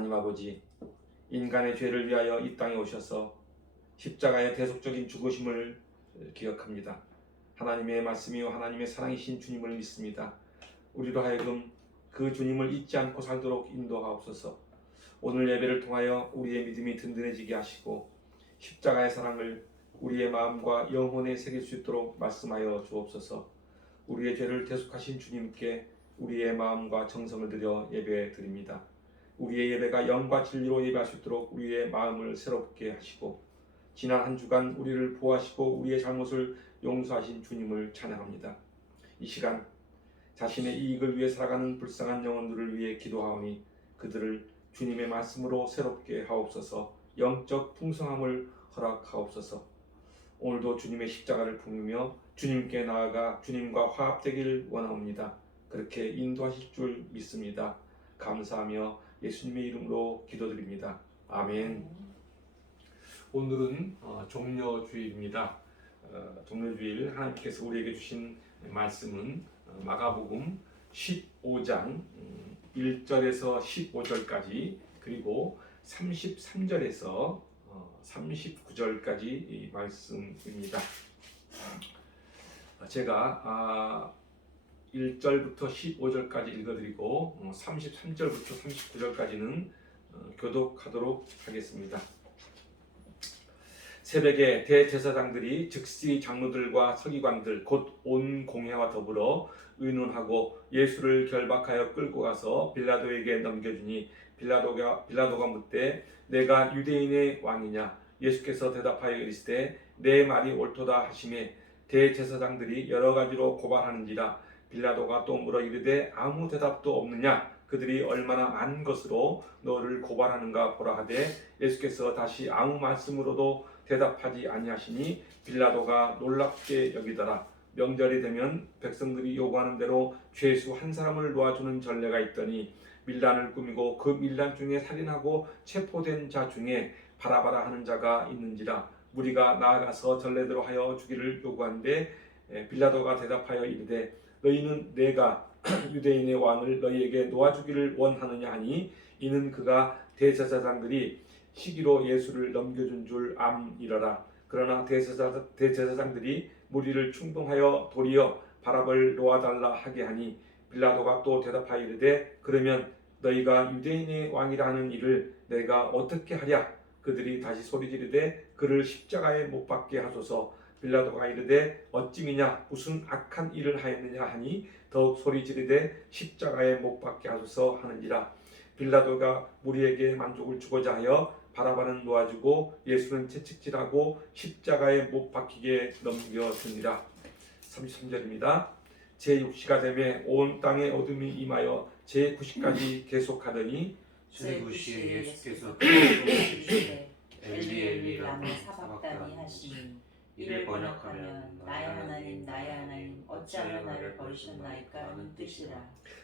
하나님 아버지, 인간의 죄를 위하여 이 땅에 오셔서 십자가의 대속적인 죽으심을 기억합니다. 하나님의 말씀이요 하나님의 사랑이신 주님을 믿습니다. 우리로 하여금 그 주님을 잊지 않고 살도록 인도하옵소서. 오늘 예배를 통하여 우리의 믿음이 든든해지게 하시고 십자가의 사랑을 우리의 마음과 영혼에 새길 수 있도록 말씀하여 주옵소서. 우리의 죄를 대속하신 주님께 우리의 마음과 정성을 들여 예배 드립니다. 우리의 예배가 영과 진리로 예배할 수 있도록 우리의 마음을 새롭게 하시고 지난 한 주간 우리를 보호하시고 우리의 잘못을 용서하신 주님을 찬양합니다. 이 시간 자신의 이익을 위해 살아가는 불쌍한 영혼들을 위해 기도하오니 그들을 주님의 말씀으로 새롭게 하옵소서. 영적 풍성함을 허락하옵소서. 오늘도 주님의 십자가를 품으며 주님께 나아가 주님과 화합되길 원하옵니다. 그렇게 인도하실 줄 믿습니다. 감사하며 예수님의 이름으로 기도드립니다. 아멘. 오늘은 종려주일입니다. 종려주일 하나님께서 우리에게 주신 말씀은 마가복음 15장 1절에서 15절까지 그리고 33절에서 39절까지 말씀입니다. 제가 1절부터 15절까지 읽어드리고 33절부터 39절까지는 교독하도록 하겠습니다. 새벽에 대제사장들이 즉시 장로들과 서기관들 곧 온 공회와 더불어 의논하고 예수를 결박하여 끌고 가서 빌라도에게 넘겨주니 빌라도가 묻되 내가 유대인의 왕이냐? 예수께서 대답하여 이르시되 내 말이 옳도다 하시매 대제사장들이 여러 가지로 고발하는지라. 빌라도가 또 물어 이르되 아무 대답도 없느냐? 그들이 얼마나 많은 것으로 너를 고발하는가 보라 하되 예수께서 다시 아무 말씀으로도 대답하지 아니하시니 빌라도가 놀랍게 여기더라. 명절이 되면 백성들이 요구하는 대로 죄수 한 사람을 놓아주는 전례가 있더니 밀란을 꾸미고 그 밀란 중에 살인하고 체포된 자 중에 바라바라 하는 자가 있는지라. 무리가 나아가서 전례대로 하여 주기를 요구한데 빌라도가 대답하여 이르되 너희는 내가 유대인의 왕을 너희에게 놓아주기를 원하느냐 하니 이는 그가 대제사장들이 시기로 예수를 넘겨준 줄 암이러라. 그러나 대제사장들이 무리를 충동하여 도리어 바라바를 놓아달라 하게 하니 빌라도가 또 대답하여 이르되 그러면 너희가 유대인의 왕이라 하는 일을 내가 어떻게 하랴? 그들이 다시 소리지르되 그를 십자가에 못 박게 하소서. 빌라도가 이르되 어찌미냐 무슨 악한 일을 하였느냐 하니 더욱 소리지르되 십자가에 못 박게 하소서 하는지라. 빌라도가 무리에게 만족을 주고자 하여 바라바는 놓아주고 예수는 채찍질하고 십자가에 못 박히게 넘겨주니라. 33절입니다. 제6시가 되매 온 땅에 어둠이 임하여 제9시까지 계속하더니 제9시에 예수께서 이르시되 엘리 엘리 라마 사박다니 하시니 이를 번역하면 나의 하나님 나의 하나님 어찌하여 나를 버리셨나이까 하는 뜻이라.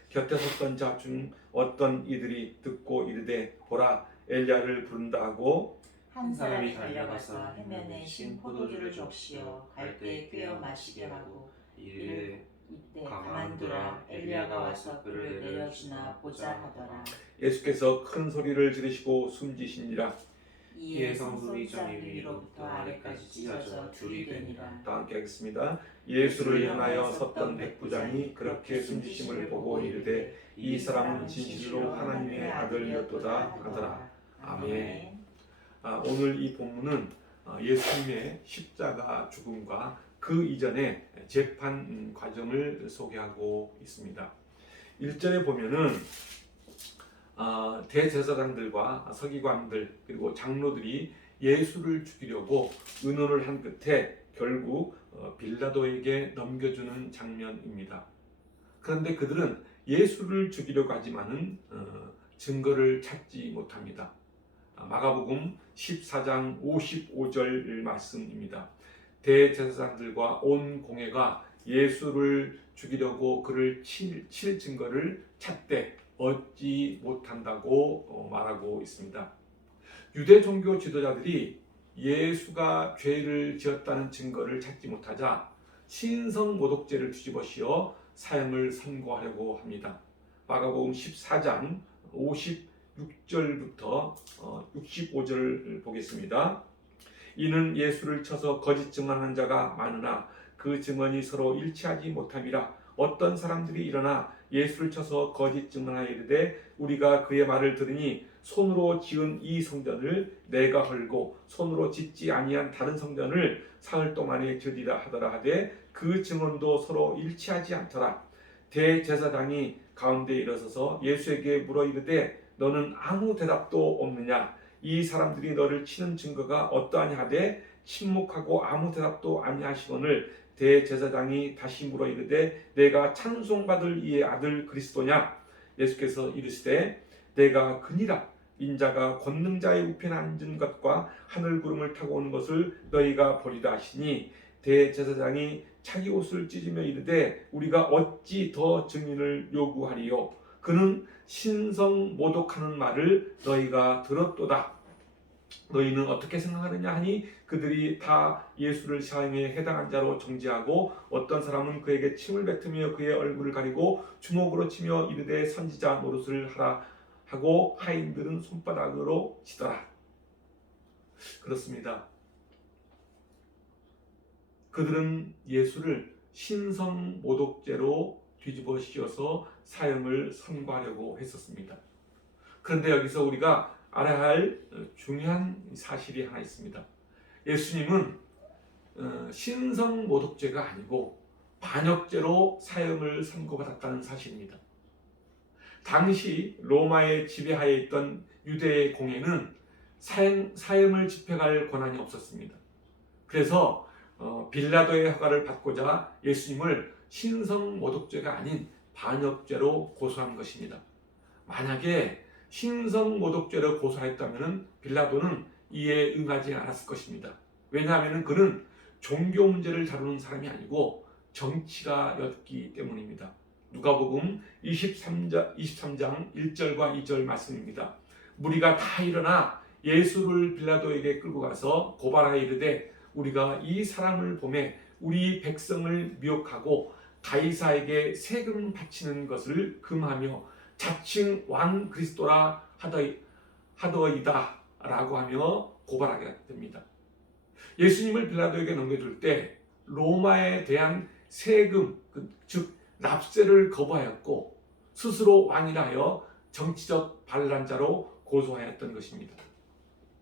곁에 섰던 자 중 어떤 이들이 듣고 이르되 보라 엘리야를 부른다 하고 한 사람이 달려가서 해면에 신 포도주를 적시어 갈대에 꿰어 마시게 하고 이르되 이때 가만두라 엘리야가 와서 그를 내려주나 보자 하더라. 예수께서 큰 소리를 지르시고 숨지시니라. 이에 성소의 점이 위로부터 아래까지 찢어져 둘이 되니라. 다 함께 하겠습니다. 예수를 향하여 섰던 백부장이 그렇게 숨지심을 보고 이르되 이 사람은 진실로 하나님의 아들이었도다 하더라. 아멘. 오늘 이 본문은 예수님의 십자가 죽음과 그 이전의 재판 과정을 소개하고 있습니다. 1절에 보면은 대제사장들과 서기관들 그리고 장로들이 예수를 죽이려고 의논을 한 끝에 결국 빌라도에게 넘겨주는 장면입니다. 그런데 그들은 예수를 죽이려고 하지만은 증거를 찾지 못합니다. 마가복음 14장 55절 말씀입니다. 대제사장들과 온 공회가 예수를 죽이려고 그를 칠 증거를 찾되 얻지 못한다고 말하고 있습니다. 유대 종교 지도자들이 예수가 죄를 지었다는 증거를 찾지 못하자 신성 모독죄를 뒤집어 씌워 사형을 선고하려고 합니다. 마가복음 14장 6절부터 65절을 보겠습니다. 이는 예수를 쳐서 거짓 증언하는 자가 많으나 그 증언이 서로 일치하지 못함이라. 어떤 사람들이 일어나 예수를 쳐서 거짓 증언하여 이르되 우리가 그의 말을 들으니 손으로 지은 이 성전을 내가 헐고 손으로 짓지 아니한 다른 성전을 사흘 동안에 지으리라 하더라 하되 그 증언도 서로 일치하지 않더라. 대제사장이 가운데 일어서서 예수에게 물어 이르되 너는 아무 대답도 없느냐? 이 사람들이 너를 치는 증거가 어떠하냐 하되 침묵하고 아무 대답도 아니하시거늘 대제사장이 다시 물어 이르되 내가 찬송받을 이의 아들 그리스도냐? 예수께서 이르시되 내가 그니라. 인자가 권능자의 우편에 앉은 것과 하늘 구름을 타고 오는 것을 너희가 보리라 하시니 대제사장이 자기 옷을 찢으며 이르되 우리가 어찌 더 증인을 요구하리요? 그는 신성 모독하는 말을 너희가 들었도다. 너희는 어떻게 생각하느냐 하니 그들이 다 예수를 사형에 해당한 자로 정죄하고 어떤 사람은 그에게 침을 뱉으며 그의 얼굴을 가리고 주먹으로 치며 이르되 선지자 노릇을 하라 하고 하인들은 손바닥으로 치더라. 그렇습니다. 그들은 예수를 신성 모독죄로 뒤집어 씌워서 사형을 선고하려고 했었습니다. 그런데 여기서 우리가 알아야 할 중요한 사실이 하나 있습니다. 예수님은 신성 모독죄가 아니고 반역죄로 사형을 선고받았다는 사실입니다. 당시 로마의 지배하에 있던 유대의 공회는 사형을 집행할 권한이 없었습니다. 그래서 빌라도의 허가를 받고자 예수님을 신성 모독죄가 아닌 반역죄로 고소한 것입니다. 만약에 신성 모독죄로 고소했다면 빌라도는 이에 응하지 않았을 것입니다. 왜냐하면 그는 종교 문제를 다루는 사람이 아니고 정치가였기 때문입니다. 누가복음 23장 1절과 2절 말씀입니다. 무리가 다 일어나 예수를 빌라도에게 끌고 가서 고발하여 이르되 우리가 이 사람을 보매 우리 백성을 미혹하고 가이사에게 세금 바치는 것을 금하며 자칭 왕 그리스도라 하더이다 라고 하며 고발하게 됩니다. 예수님을 빌라도에게 넘겨줄 때 로마에 대한 세금 즉 납세를 거부하였고 스스로 왕이라 하여 정치적 반란자로 고소하였던 것입니다.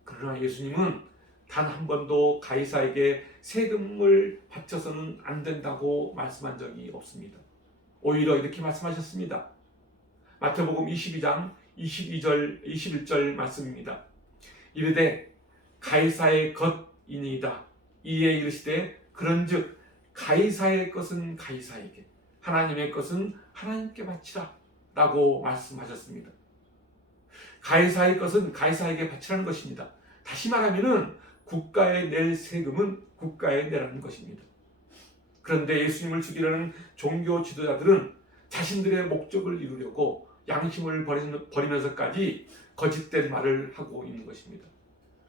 그러나 예수님은 단 한 번도 가이사에게 세금을 바쳐서는 안 된다고 말씀한 적이 없습니다. 오히려 이렇게 말씀하셨습니다. 마태복음 22장 21절 말씀입니다. 이르되 가이사의 것이니이다. 이에 이르시되 그런즉 가이사의 것은 가이사에게 하나님의 것은 하나님께 바치라 라고 말씀하셨습니다. 가이사의 것은 가이사에게 바치라는 것입니다. 다시 말하면 국가에 낼 세금은 국가에 내라는 것입니다. 그런데 예수님을 죽이려는 종교 지도자들은 자신들의 목적을 이루려고 양심을 버리면서까지 거짓된 말을 하고 있는 것입니다.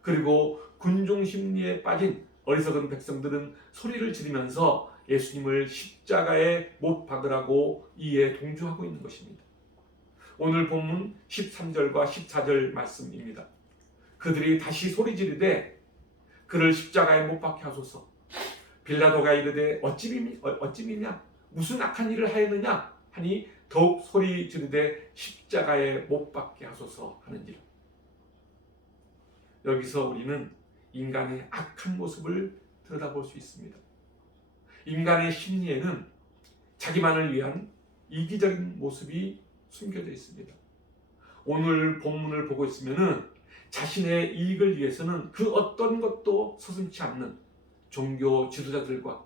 그리고 군중 심리에 빠진 어리석은 백성들은 소리를 지르면서 예수님을 십자가에 못 박으라고 이에 동조하고 있는 것입니다. 오늘 본문 13절과 14절 말씀입니다. 그들이 다시 소리 지르되 그를 십자가에 못 박게 하소서. 빌라도가 이르되 어찌미냐 무슨 악한 일을 하였느냐 하니 더욱 소리 지르되 십자가에 못 박게 하소서 하는지라. 여기서 우리는 인간의 악한 모습을 들여다볼 수 있습니다. 인간의 심리에는 자기만을 위한 이기적인 모습이 숨겨져 있습니다. 오늘 본문을 보고 있으면 자신의 이익을 위해서는 그 어떤 것도 서슴지 않는 종교 지도자들과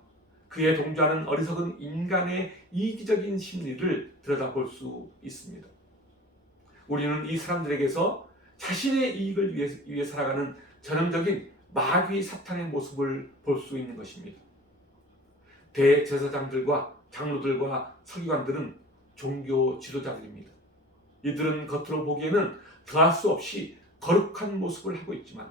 그에 동조하는 어리석은 인간의 이기적인 심리를 들여다볼 수 있습니다. 우리는 이 사람들에게서 자신의 이익을 위해 살아가는 전형적인 마귀 사탄의 모습을 볼 수 있는 것입니다. 대제사장들과 장로들과 서기관들은 종교 지도자들입니다. 이들은 겉으로 보기에는 더할 수 없이 거룩한 모습을 하고 있지만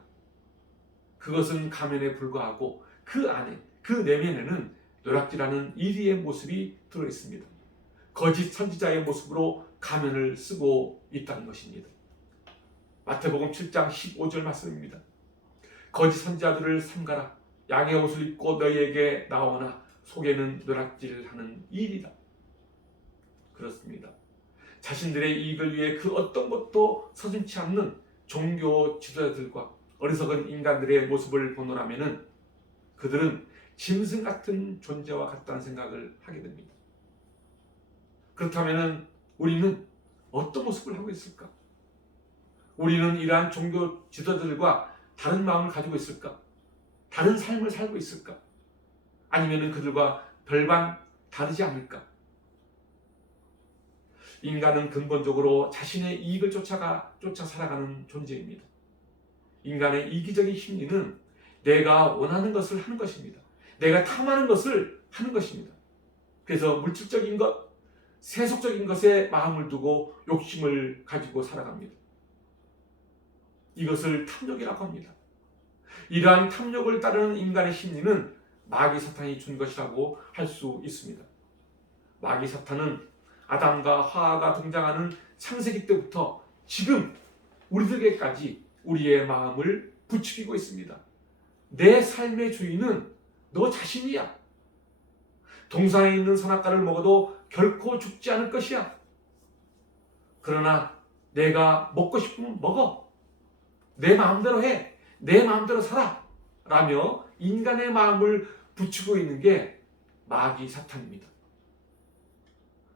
그것은 가면에 불과하고 그 안에 그 내면에는 노략질하는 이리의 모습이 들어 있습니다. 거짓 선지자의 모습으로 가면을 쓰고 있다는 것입니다. 마태복음 7장 15절 말씀입니다. 거짓 선지자들을 삼가라. 양의 옷을 입고 너희에게 나오나 속에는 노략질하는 일이다. 그렇습니다. 자신들의 이익을 위해 그 어떤 것도 서슴지 않는 종교 지도자들과 어리석은 인간들의 모습을 보노라면은 그들은 짐승 같은 존재와 같다는 생각을 하게 됩니다. 그렇다면은 우리는 어떤 모습을 하고 있을까? 우리는 이러한 종교 지도자들과 다른 마음을 가지고 있을까? 다른 삶을 살고 있을까? 아니면은 그들과 별반 다르지 않을까? 인간은 근본적으로 자신의 이익을 쫓아 살아가는 존재입니다. 인간의 이기적인 심리는 내가 원하는 것을 하는 것입니다. 내가 탐하는 것을 하는 것입니다. 그래서 물질적인 것, 세속적인 것에 마음을 두고 욕심을 가지고 살아갑니다. 이것을 탐욕이라고 합니다. 이러한 탐욕을 따르는 인간의 심리는 마귀 사탄이 준 것이라고 할 수 있습니다. 마귀 사탄은 아담과 하와가 등장하는 창세기 때부터 지금 우리들에게까지 우리의 마음을 부추기고 있습니다. 내 삶의 주인은 너 자신이야. 동산에 있는 선악과를 먹어도 결코 죽지 않을 것이야. 그러나 내가 먹고 싶으면 먹어. 내 마음대로 해. 내 마음대로 살아. 라며 인간의 마음을 부추고 있는 게 마귀 사탄입니다.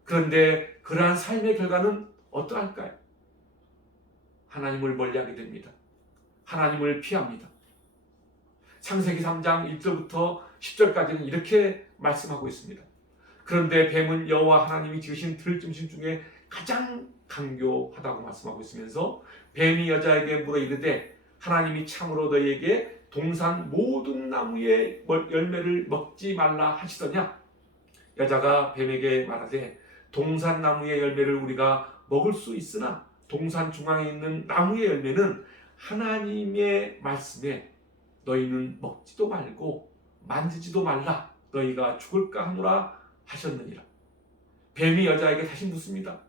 그런데 그러한 삶의 결과는 어떠할까요? 하나님을 멀리하게 됩니다. 하나님을 피합니다. 창세기 3장 1절부터 10절까지는 이렇게 말씀하고 있습니다. 그런데 뱀은 여호와 하나님이 지으신 들짐승 중에 가장 강교하다고 말씀하고 있으면서 뱀이 여자에게 물어 이르되 하나님이 참으로 너희에게 동산 모든 나무의 열매를 먹지 말라 하시더냐? 여자가 뱀에게 말하되 동산 나무의 열매를 우리가 먹을 수 있으나 동산 중앙에 있는 나무의 열매는 하나님의 말씀에 너희는 먹지도 말고 만지지도 말라 너희가 죽을까 하노라 하셨느니라. 뱀이 여자에게 다시 묻습니다.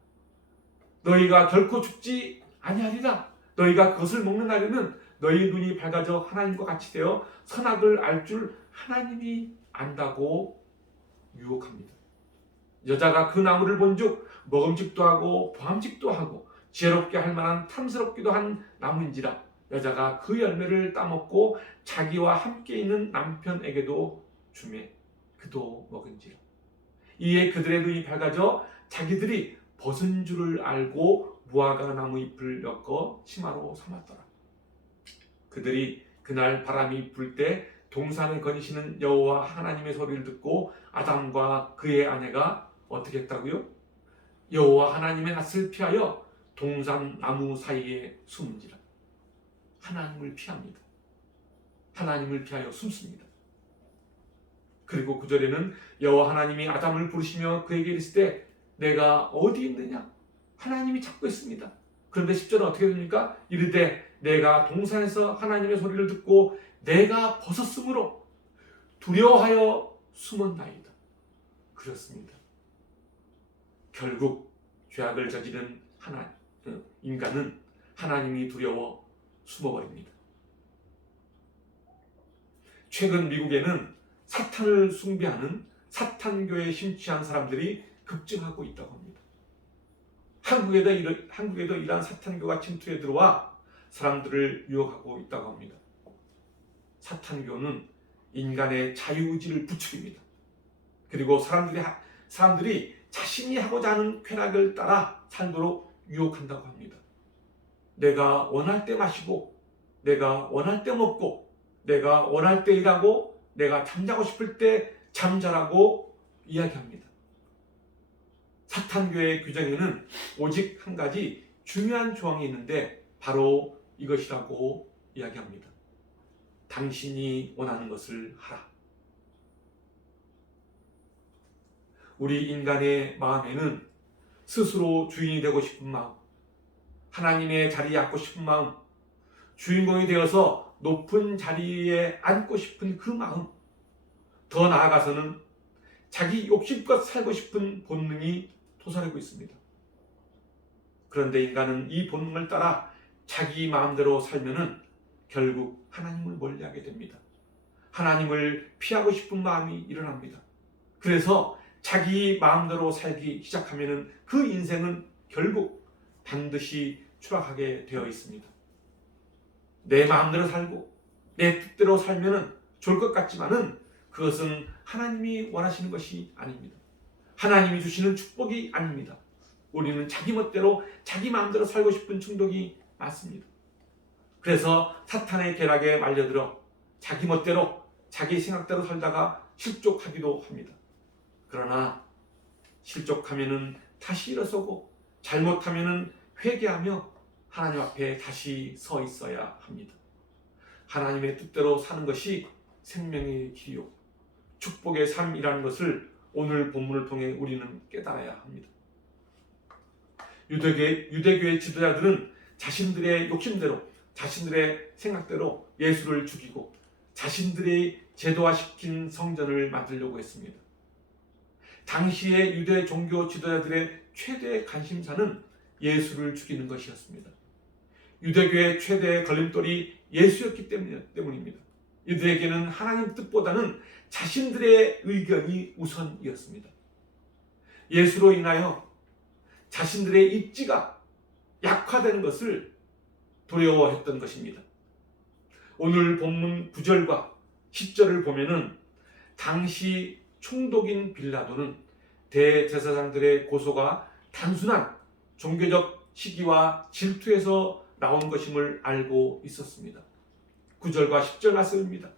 너희가 결코 죽지 아니하리라. 너희가 그것을 먹는 날에는 너희 눈이 밝아져 하나님과 같이 되어 선악을 알 줄 하나님이 안다고 유혹합니다. 여자가 그 나무를 본즉 먹음직도 하고 보암직도 하고 지혜롭게 할 만한 탐스럽기도 한 나무인지라 여자가 그 열매를 따먹고 자기와 함께 있는 남편에게도 주매 그도 먹은지라. 이에 그들의 눈이 밝아져 자기들이 벗은 줄을 알고 무화과 나무 잎을 엮어 치마로 삼았더라. 그들이 그날 바람이 불 때 동산에 거니시는 여호와 하나님의 소리를 듣고 아담과 그의 아내가 어떻게 했다고요? 여호와 하나님의 낯을 피하여 동산 나무 사이에 숨은지라. 하나님을 피합니다. 하나님을 피하여 숨습니다. 그리고 9절에는 여호와 하나님이 아담을 부르시며 그에게 이르시되 내가 어디 있느냐? 하나님이 찾고 있습니다. 그런데 10절은 어떻게 됩니까? 이르되 내가 동산에서 하나님의 소리를 듣고 내가 벗었으므로 두려워하여 숨었나이다. 그렇습니다. 결국 죄악을 저지른 인간은 하나님이 두려워 숨어버립니다. 최근 미국에는 사탄을 숭배하는 사탄교에 심취한 사람들이 급증하고 있다고 합니다. 한국에도 이러한 사탄교가 침투해 들어와 사람들을 유혹하고 있다고 합니다. 사탄교는 인간의 자유의지를 부추깁니다. 그리고 사람들이 자신이 하고자 하는 쾌락을 따라 살도록 유혹한다고 합니다. 내가 원할 때 마시고 내가 원할 때 먹고 내가 원할 때 일하고 내가 잠자고 싶을 때 잠자라고 이야기합니다. 사탄교의 규정에는 오직 한 가지 중요한 조항이 있는데 바로 이것이라고 이야기합니다. 당신이 원하는 것을 하라. 우리 인간의 마음에는 스스로 주인이 되고 싶은 마음, 하나님의 자리에 앉고 싶은 마음, 주인공이 되어서 높은 자리에 앉고 싶은 그 마음, 더 나아가서는 자기 욕심껏 살고 싶은 본능이 도사리고 있습니다. 그런데 인간은 이 본능을 따라 자기 마음대로 살면은 결국 하나님을 멀리하게 됩니다. 하나님을 피하고 싶은 마음이 일어납니다. 그래서 자기 마음대로 살기 시작하면은 그 인생은 결국 반드시 추락하게 되어 있습니다. 내 마음대로 살고 내 뜻대로 살면은 좋을 것 같지만은 그것은 하나님이 원하시는 것이 아닙니다. 하나님이 주시는 축복이 아닙니다. 우리는 자기 멋대로 자기 마음대로 살고 싶은 충동이 많습니다. 그래서 사탄의 계략에 말려들어 자기 멋대로 자기 생각대로 살다가 실족하기도 합니다. 그러나 실족하면은 다시 일어서고 잘못하면은 회개하며 하나님 앞에 다시 서 있어야 합니다. 하나님의 뜻대로 사는 것이 생명의 길이요 축복의 삶이라는 것을 오늘 본문을 통해 우리는 깨달아야 합니다. 유대교의 지도자들은 자신들의 욕심대로 자신들의 생각대로 예수를 죽이고 자신들이 제도화시킨 성전을 만들려고 했습니다. 당시의 유대 종교 지도자들의 최대 관심사는 예수를 죽이는 것이었습니다. 유대교의 최대 걸림돌이 예수였기 때문입니다. 이들에게는 하나님 뜻보다는 자신들의 의견이 우선이었습니다. 예수로 인하여 자신들의 입지가 약화되는 것을 두려워했던 것입니다. 오늘 본문 9절과 10절을 보면은 당시 총독인 빌라도는 대제사장들의 고소가 단순한 종교적 시기와 질투에서 나온 것임을 알고 있었습니다. 9절과 10절 말씀입니다.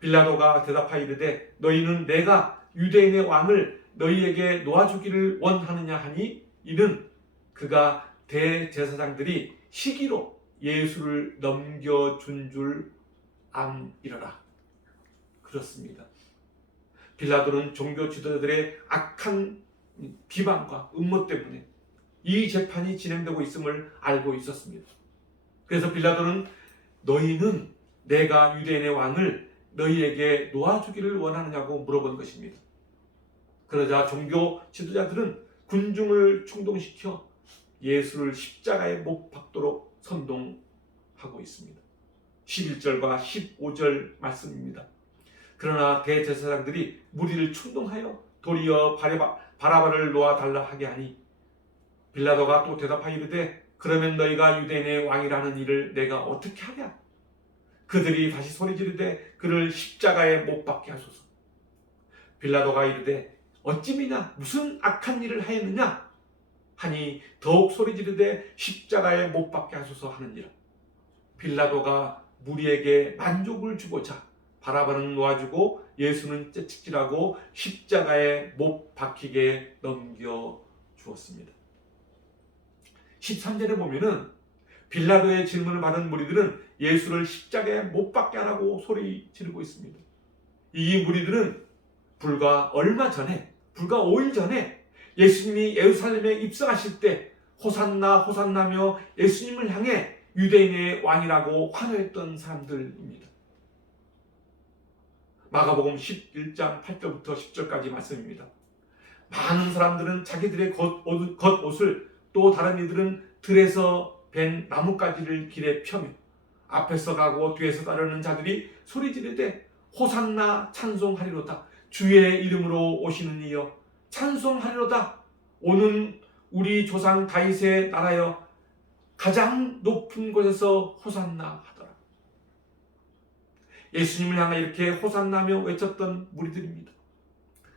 빌라도가 대답하이르되 너희는 내가 유대인의 왕을 너희에게 놓아주기를 원하느냐 하니 이는 그가 대제사장들이 시기로 예수를 넘겨준 줄 암이러라. 그렇습니다. 빌라도는 종교 지도자들의 악한 비방과 음모 때문에 이 재판이 진행되고 있음을 알고 있었습니다. 그래서 빌라도는 너희는 내가 유대인의 왕을 너희에게 놓아주기를 원하느냐고 물어본 것입니다. 그러자 종교 지도자들은 군중을 충동시켜 예수를 십자가에 못 박도록 선동하고 있습니다. 11절과 15절 말씀입니다. 그러나 대제사장들이 무리를 충동하여 도리어 바라바를 놓아달라 하게 하니 빌라도가 또 대답하이르되 그러면 너희가 유대인의 왕이라는 일을 내가 어떻게 하랴? 그들이 다시 소리 지르되 그를 십자가에 못 박게 하소서. 빌라도가 이르되 어찌미냐 무슨 악한 일을 하였느냐 하니 더욱 소리 지르되 십자가에 못 박게 하소서 하느니라. 빌라도가 무리에게 만족을 주고자 바라바는 놓아주고 예수는 채찍질하고 십자가에 못 박히게 넘겨 주었습니다. 13절에 보면은 빌라도의 질문을 받은 무리들은 예수를 십자가에 못 박게 하라고 소리 지르고 있습니다. 이 무리들은 불과 얼마 전에, 불과 5일 전에 예수님이 예루살렘에 입성하실 때 호산나 호산나며 예수님을 향해 유대인의 왕이라고 환호했던 사람들입니다. 마가복음 11장 8절부터 10절까지 말씀입니다. 많은 사람들은 자기들의 겉옷을 또 다른 이들은 들에서 벤 나뭇가지를 길에 펴며 앞에서 가고 뒤에서 따르는 자들이 소리 지르되 호산나 찬송하리로다. 주의 이름으로 오시는 이여 찬송하리로다. 오는 우리 조상 다윗의 나라여 가장 높은 곳에서 호산나 하더라. 예수님을 향해 이렇게 호산나며 외쳤던 무리들입니다.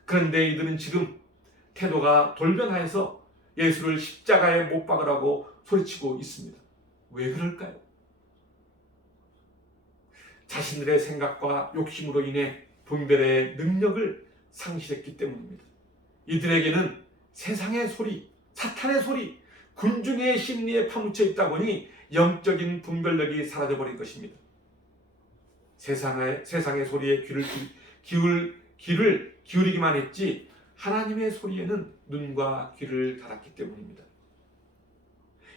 그런데 이들은 지금 태도가 돌변하여서 예수를 십자가에 못 박으라고 소리치고 있습니다. 왜 그럴까요? 자신들의 생각과 욕심으로 인해 분별의 능력을 상실했기 때문입니다. 이들에게는 세상의 소리, 사탄의 소리, 군중의 심리에 파묻혀 있다 보니 영적인 분별력이 사라져버린 것입니다. 세상의 소리에 귀를 기울이기만 했지 하나님의 소리에는 눈과 귀를 닫았기 때문입니다.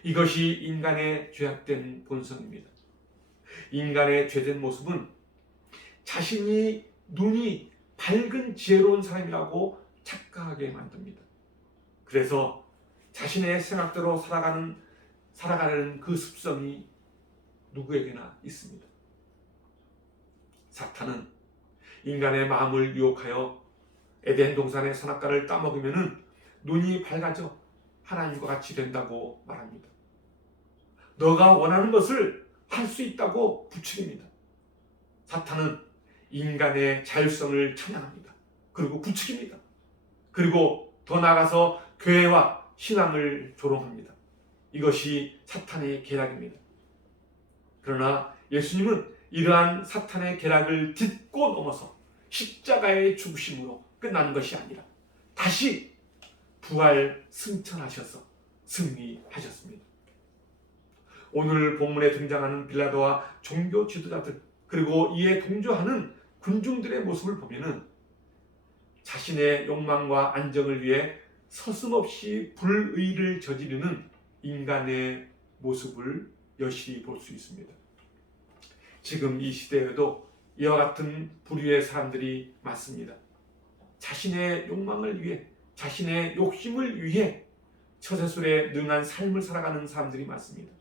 이것이 인간의 죄악된 본성입니다. 인간의 죄된 모습은 자신이 눈이 밝은 지혜로운 사람이라고 착각하게 만듭니다. 그래서 자신의 생각대로 살아가는 살아가려는 그 습성이 누구에게나 있습니다. 사탄은 인간의 마음을 유혹하여 에덴 동산의 선악과를 따먹으면 눈이 밝아져 하나님과 같이 된다고 말합니다. 너가 원하는 것을 할 수 있다고 부추깁니다. 사탄은 인간의 자율성을 찬양합니다. 그리고 부추깁니다. 그리고 더 나아가서 교회와 신앙을 조롱합니다. 이것이 사탄의 계략입니다. 그러나 예수님은 이러한 사탄의 계략을 딛고 넘어서 십자가의 죽으심으로 끝나는 것이 아니라 다시 부활 승천하셔서 승리하셨습니다. 오늘 본문에 등장하는 빌라도와 종교 지도자들 그리고 이에 동조하는 군중들의 모습을 보면은 자신의 욕망과 안정을 위해 서슴없이 불의를 저지르는 인간의 모습을 여실히 볼 수 있습니다. 지금 이 시대에도 이와 같은 부류의 사람들이 많습니다. 자신의 욕망을 위해, 자신의 욕심을 위해 처세술에 능한 삶을 살아가는 사람들이 많습니다.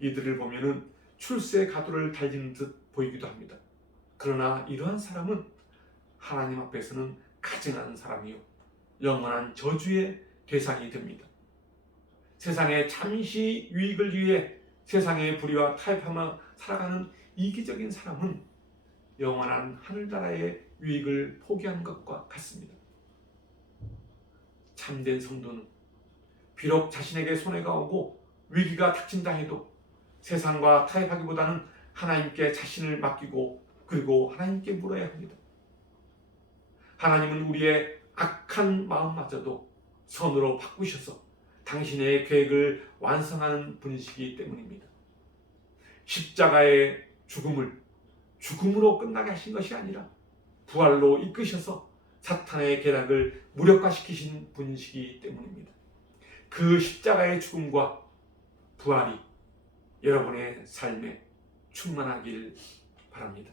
이들을 보면은 출세 가도를 달리는 듯 보이기도 합니다. 그러나 이러한 사람은 하나님 앞에서는 가증한 사람이요 영원한 저주의 대상이 됩니다. 세상의 잠시 유익을 위해 세상의 불의와 타협하며 살아가는 이기적인 사람은 영원한 하늘나라의 유익을 포기한 것과 같습니다. 참된 성도는 비록 자신에게 손해가 오고 위기가 닥친다 해도 세상과 타협하기보다는 하나님께 자신을 맡기고 그리고 하나님께 물어야 합니다. 하나님은 우리의 악한 마음마저도 선으로 바꾸셔서 당신의 계획을 완성하는 분이시기 때문입니다. 십자가의 죽음을 죽음으로 끝나게 하신 것이 아니라 부활로 이끄셔서 사탄의 계략을 무력화시키신 분이시기 때문입니다. 그 십자가의 죽음과 부활이 여러분의 삶에 충만하길 바랍니다.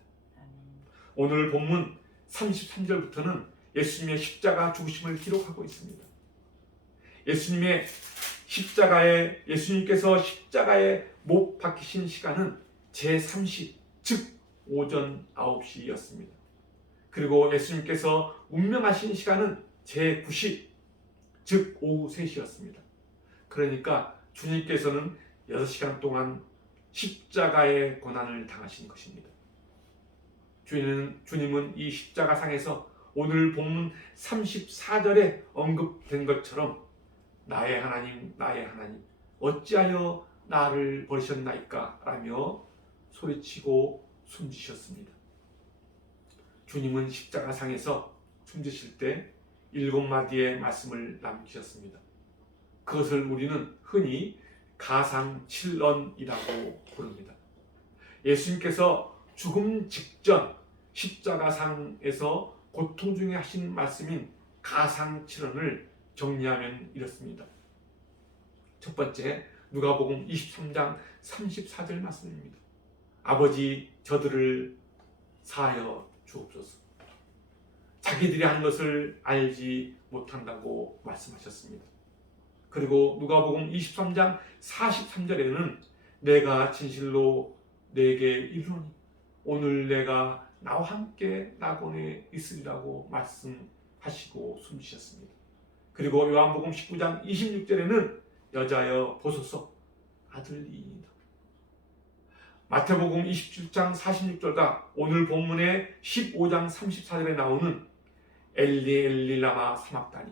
오늘 본문 33절부터는 예수님의 십자가 죽으심을 기록하고 있습니다. 예수님께서 십자가에 못 박히신 시간은 제3시, 즉 오전 9시였습니다. 그리고 예수님께서 운명하신 시간은 제9시, 즉 오후 3시였습니다. 그러니까 주님께서는 6시간 동안 십자가의 고난을 당하신 것입니다. 주님은 이 십자가상에서 오늘 본문 34절에 언급된 것처럼 나의 하나님, 나의 하나님, 어찌하여 나를 버리셨나이까? 라며 소리치고 숨지셨습니다. 주님은 십자가상에서 숨지실 때 7마디의 말씀을 남기셨습니다. 그것을 우리는 흔히 가상칠언이라고 부릅니다. 예수님께서 죽음 직전 십자가상에서 고통 중에 하신 말씀인 가상칠언을 정리하면 이렇습니다. 첫 번째, 누가복음 23장 34절 말씀입니다. 아버지, 저들을 사하여 주옵소서. 자기들이 한 것을 알지 못한다고 말씀하셨습니다. 그리고 누가복음 23장 43절에는 내가 진실로 내게 이르노니 오늘 내가 나와 함께 낙원에 있으리라고 말씀하시고 숨지셨습니다. 그리고 요한복음 19장 26절에는 여자여 보소서 아들이니이다. 마태복음 27장 46절과 오늘 본문의 15장 34절에 나오는 엘리 엘리 라마 사막다니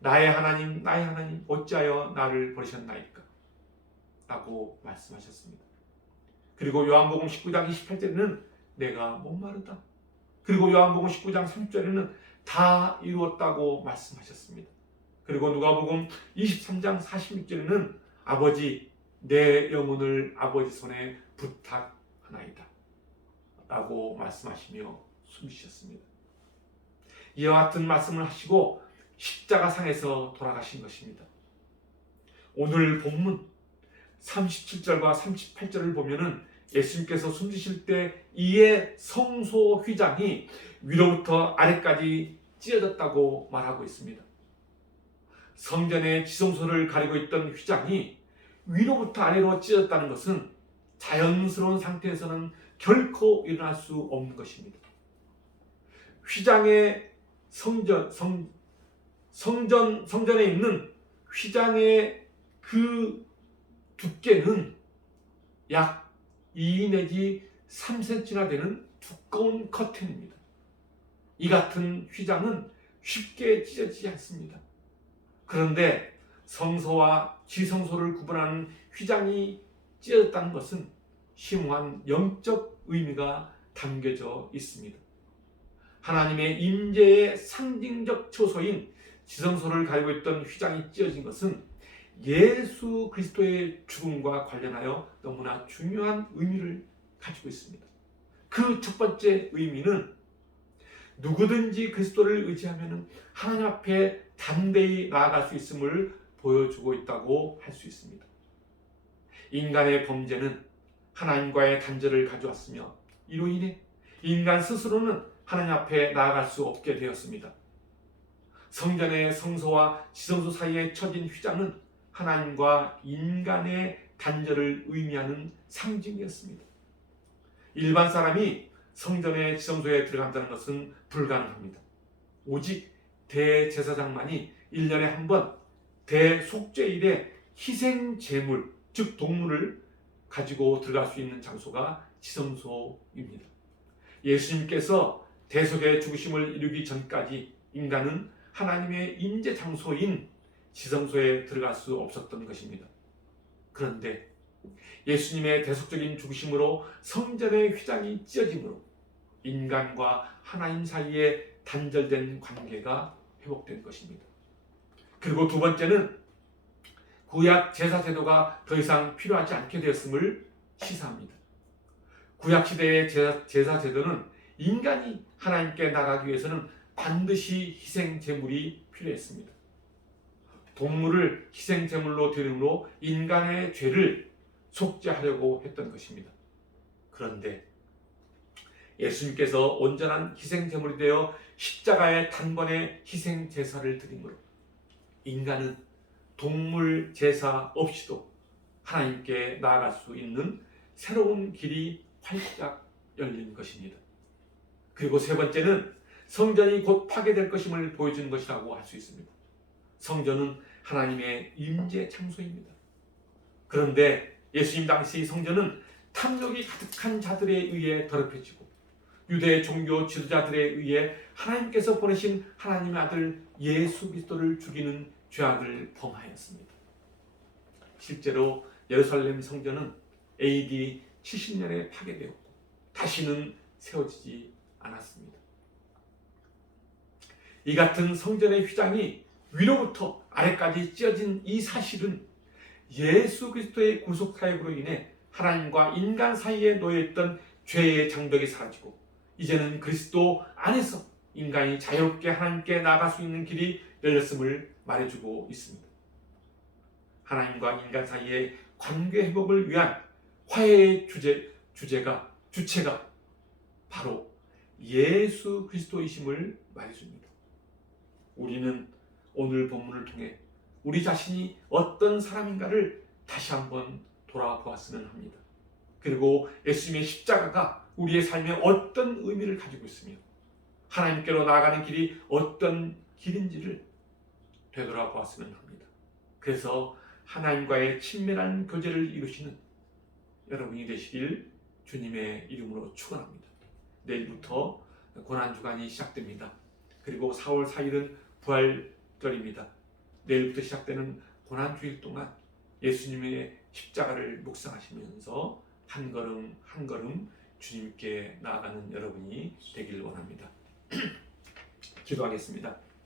나의 하나님 나의 하나님 어찌하여 나를 버리셨나이까? 라고 말씀하셨습니다. 그리고 요한복음 19장 28절에는 내가 목마르다. 그리고 요한복음 19장 30절에는 다 이루었다고 말씀하셨습니다. 그리고 누가복음 23장 46절에는 아버지 내 영혼을 아버지 손에 부탁하나이다 라고 말씀하시며 숨지셨습니다. 이와 같은 말씀을 하시고 십자가상에서 돌아가신 것입니다. 오늘 본문 37절과 38절을 보면은 예수님께서 숨지실 때 이의 성소 휘장이 위로부터 아래까지 찢어졌다고 말하고 있습니다. 성전의 지성소를 가리고 있던 휘장이 위로부터 아래로 찢어졌다는 것은 자연스러운 상태에서는 결코 일어날 수 없는 것입니다. 휘장의 성전에 있는 휘장의 그 두께는 약 2 내지 3cm나 되는 두꺼운 커튼입니다. 이 같은 휘장은 쉽게 찢어지지 않습니다. 그런데 성소와 지성소를 구분하는 휘장이 찢어졌다는 것은 심오한 영적 의미가 담겨져 있습니다. 하나님의 임재의 상징적 처소인 지성소를 가리고 있던 휘장이 찢어진 것은 예수 그리스도의 죽음과 관련하여 너무나 중요한 의미를 가지고 있습니다. 그 첫 번째 의미는 누구든지 그리스도를 의지하면 하나님 앞에 담대히 나아갈 수 있음을 보여주고 있다고 할 수 있습니다. 인간의 범죄는 하나님과의 단절을 가져왔으며 이로 인해 인간 스스로는 하나님 앞에 나아갈 수 없게 되었습니다. 성전의 성소와 지성소 사이에 쳐진 휘장은 하나님과 인간의 단절을 의미하는 상징이었습니다. 일반 사람이 성전의 지성소에 들어간다는 것은 불가능합니다. 오직 대제사장만이 1년에 한 번 대속죄일에 희생 제물, 즉 동물을 가지고 들어갈 수 있는 장소가 지성소입니다. 예수님께서 대속의 죽으심을 이루기 전까지 인간은 하나님의 임재 장소인 지성소에 들어갈 수 없었던 것입니다. 그런데 예수님의 대속적인 죽으심으로 성전의 휘장이 찢어짐으로 인간과 하나님 사이에 단절된 관계가 회복된 것입니다. 그리고 두 번째는 구약 제사 제도가 더 이상 필요하지 않게 되었음을 시사합니다. 구약 시대의 제사 제도는 인간이 하나님께 나가기 위해서는 반드시 희생 제물이 필요했습니다. 동물을 희생 제물로 드림으로 인간의 죄를 속죄하려고 했던 것입니다. 그런데 예수님께서 온전한 희생 제물이 되어 십자가의 단번에 희생 제사를 드림으로 인간은 동물 제사 없이도 하나님께 나아갈 수 있는 새로운 길이 활짝 열린 것입니다. 그리고 세 번째는 성전이 곧 파괴될 것임을 보여주는 것이라고 할 수 있습니다. 성전은 하나님의 임재 장소입니다. 그런데 예수님 당시 성전은 탐욕이 가득한 자들에 의해 더럽혀지고 유대 종교 지도자들에 의해 하나님께서 보내신 하나님의 아들 예수 그리스도를 죽이는 죄악을 범하였습니다. 실제로 예루살렘 성전은 AD 70년에 파괴되었고 다시는 세워지지 않았습니다. 이 같은 성전의 휘장이 위로부터 아래까지 찢어진 이 사실은 예수 그리스도의 구속 사역으로 인해 하나님과 인간 사이에 놓여있던 죄의 장벽이 사라지고 이제는 그리스도 안에서 인간이 자유롭게 하나님께 나아갈 수 있는 길이 열렸음을 말해주고 있습니다. 하나님과 인간 사이의 관계 회복을 위한 화해의 주체가 바로 예수 그리스도이심을 말해줍니다. 우리는 오늘 본문을 통해 우리 자신이 어떤 사람인가를 다시 한번 돌아보았으면 합니다. 그리고 예수님의 십자가가 우리의 삶에 어떤 의미를 가지고 있으며 하나님께로 나아가는 길이 어떤 길인지를 되돌아보았으면 합니다. 그래서 하나님과의 친밀한 교제를 이루시는 여러분이 되시길 주님의 이름으로 축원합니다. 내일부터 고난주간이 시작됩니다. 그리고 4월 4일은 부활절입니다. 내일부터 시작되는 고난주일 동안 예수님의 십자가를 묵상하시면서 한 걸음 한 걸음 주님께 나아가는 여러분이 되길 원합니다. 기도하겠습니다.